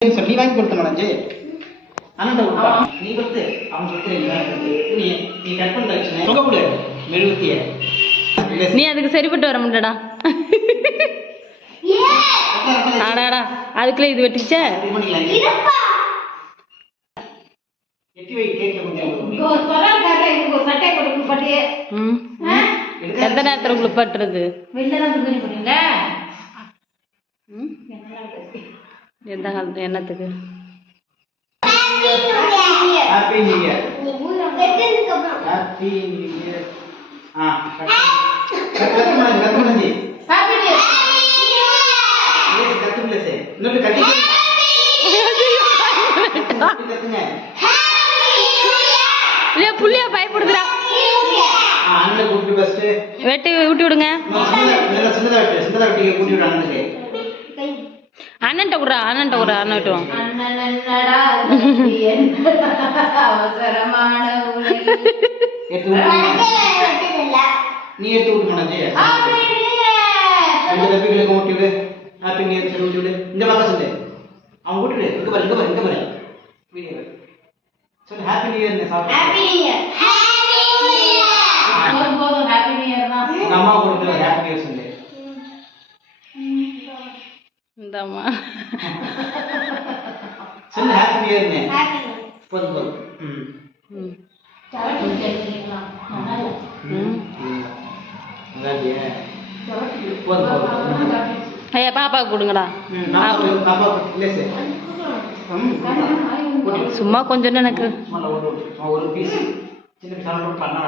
சொல்லி வாங்கி கொடுத்த மனஞ்சு அண்ணன் நீ கொடுத்து அவன் கொடுத்து நீ கட் பண்ண சொல்ல கொடு மெழுகுத்திய நீ அதுக்கு சரிப்பட்டு வர முடியடா. ஆடாடா அதுக்குள்ள இது வெட்டிச்சே. எந்த நேரத்துல குளிப்பாட்டுறது? எந்த காலத்துல என்னத்துக்கு? Happy new year. Happy new year. கத்துமணி ஹாப்பி நியூ இயர். எஸ் கத்துமலசே இன்னொரு கத்தி கத்துங்க. இல்ல புள்ளியா பயப்படுதுடா. அண்ணனை கூட்டி ஃபர்ஸ்ட் வெட்டி ஊட்டி விடுங்க. சின்னதா வெட்டி கூட்டி விடு அண்ணனுக்கு. அண்ணன்ட்ட குடுறா அண்ணன் வெட்டுவோம். நீ எடுத்து விட்டு மனஜி ரெண்டு தப்பிகளுக்கு ஊட்டி விடு. ஹாப்பி நியூ இயர் சொல்லி ஊட்டி விடு. இந்த பக்கம் சொல்லு அவன் ஊட்டி விடு. இங்க பாரு வீடியோ சொல்லு. ஹாப்பி நியூ இயர் சாப்பிடு. Happy new year. போதும் ஹாப்பி நியூ இயர் தான். உங்க அம்மா கொடுக்குற ஹாப்பி நியூ இயர் சொல்லு. இந்தம்மா சொல்லு ஹாப்பி நியூ இயர் னே. போதும் ஐயா பாப்பா கொடுங்கடா. சும்மா கொஞ்சம் எனக்கு ஒரு பீஸ் சின்ன பண்ண